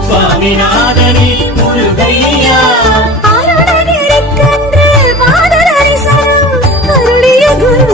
சுவாமிநாதனே முருகையா அருணகிரிக்கன்று பாததரிசனம் அருளிய குரு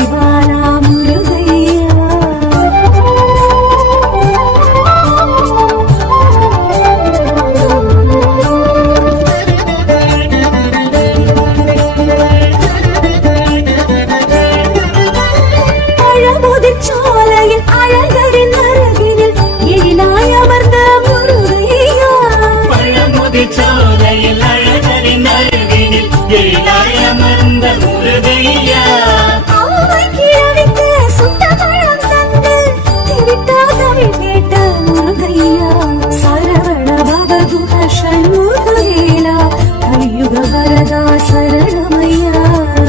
கார்த்திகை பாலா முருகையா. பழமுதிர்ச்சோலையில் அழகரின் அருகினில் எழிலாய் அமர்ந்த முருகையா. பழமுதிர்ச்சோலையில் அழகரின் அருகினில் எழிலாய் அமர்ந்த முருகையா. அம்மை கிழவிக்கு சுட்ட பழம் தந்து திருட்டாக கேட்ட முருகையா. சரவண பவகுஹ ஷண்முகவேலா கலியுக வரதா சரணமையா.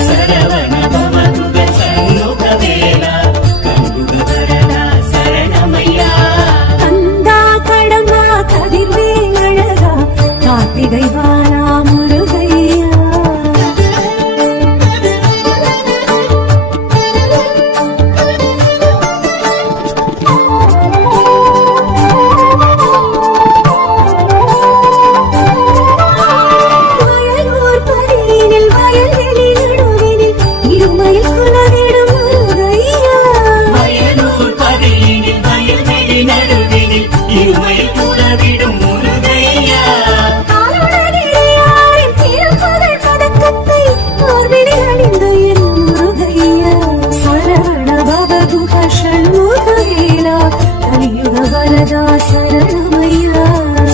சரவண பவகுஹ ஷண்முகவேலா கலியுக வரதா சரணமையா. கந்தா கடம்பா கதிர்வேல் அழகா கார்த்திகை பாலா முருகையா. வயலூர் பதியினில் வயல்வெளி நடுவினில் இருமையில் குலவிடும் முருகையா. வயலூர் பதியினில் வயல்வெளி நடுவினில் இருமையில் குலவிடும் முருகையா. அருணகிரியாரின் திருப்புகழ் பதக்கத்தை மார்பினில் அணிந்த என் முருகையா. சரவண பவகுஹ ஷண்முகவேலா கலியுக வரதா சரணமையா.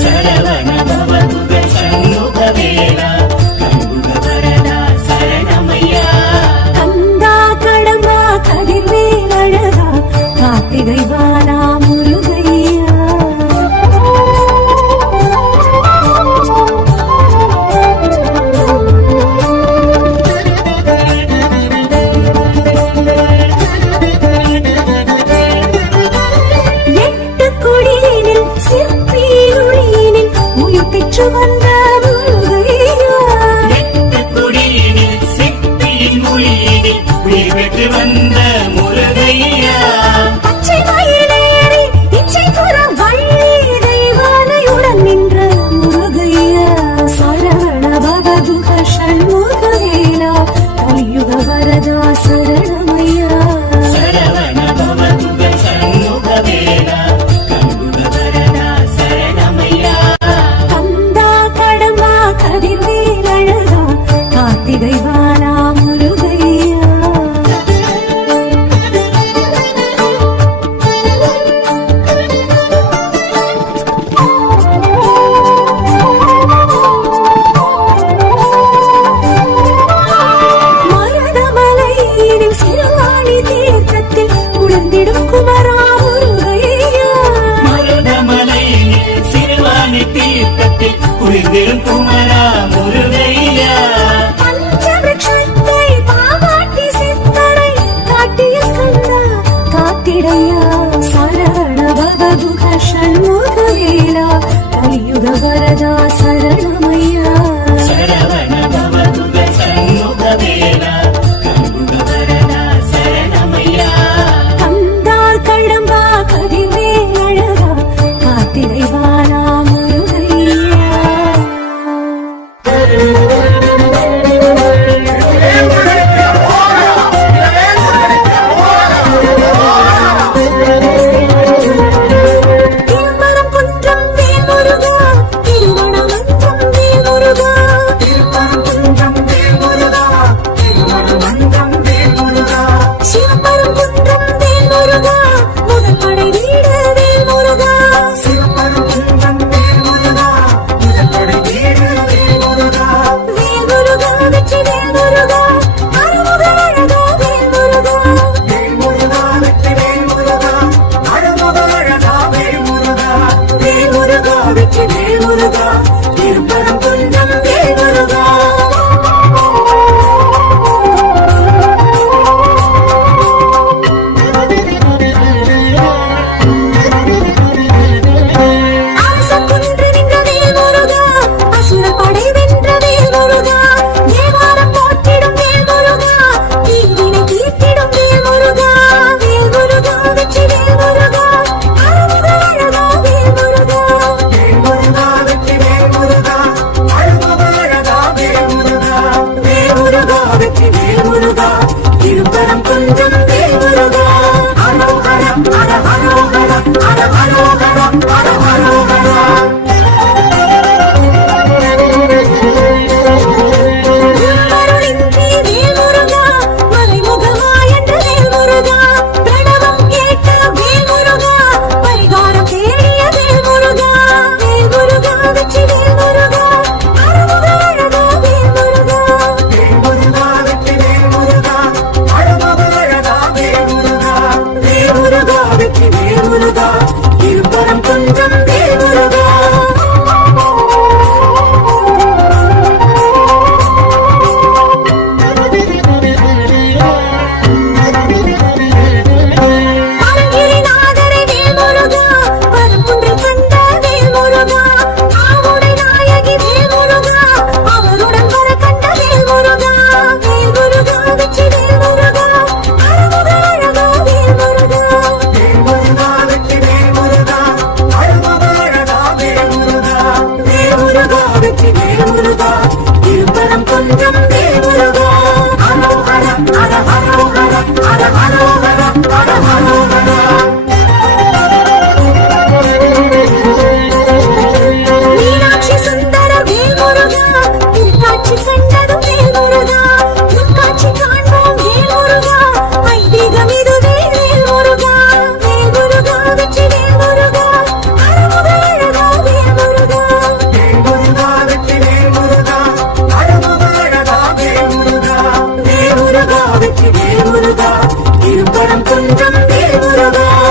சரவண பவகுஹ ஷண்முகவேலா கலியுக வரதா சரணமையா. கந்தா கடம்பா கதிர்வேல் அழகா கார்த்திகை பாலா முருகையா. எட்டு குடியினில் சிற்பியுளியினில் உயிர் பெற்று வந்த முருகையா. எட்டு குடியினில் சிற்பியின் மொழியினில் உயிர் பெற்று வந்த முருகையா. பச்சை மயிலேறி இச்சை புற வள்ளி தெய்வானையுடன் நின்ற முருகையா. சரவண பவகுஹ ஷண்முகவேலா கலியுக வரதா சரணமையா. சரவண பவகுஹ ஷண்முகவேலா கலியுக வரதா சரணமையா. கந்தா கடம்பா கதிர்வேல் அழகா கார்த்திகை பாலா முருகையா. மருதமலையினில் சிறுவாணி தீர்த்தத்தில் குளிர்ந்திடும் குமரா முருகையா. மருதமலையினில் சிறுவாணி தீர்த்தத்தில் குளிர்ந்திடும் குமரா முருகையா. பஞ்சவிருட்சத்தை பாவாட்டி சித்தரை காட்டியில் கந்தா காத்திடையா. சரவண பவகுஹ ஷண்முகவேலா கலியுக வரதா சரணமையா. சரவண பவகுஹ ஷண்முகவேலா கலியுக வரதா சரணமையா. கந்தா கடம்பா கதிர்வேல் அழகா கார்த்திகை பாலா முருகையா. திருமரம் குன்றம் வேல் முருகா திருமணம் குன்றம் வேல் முருகா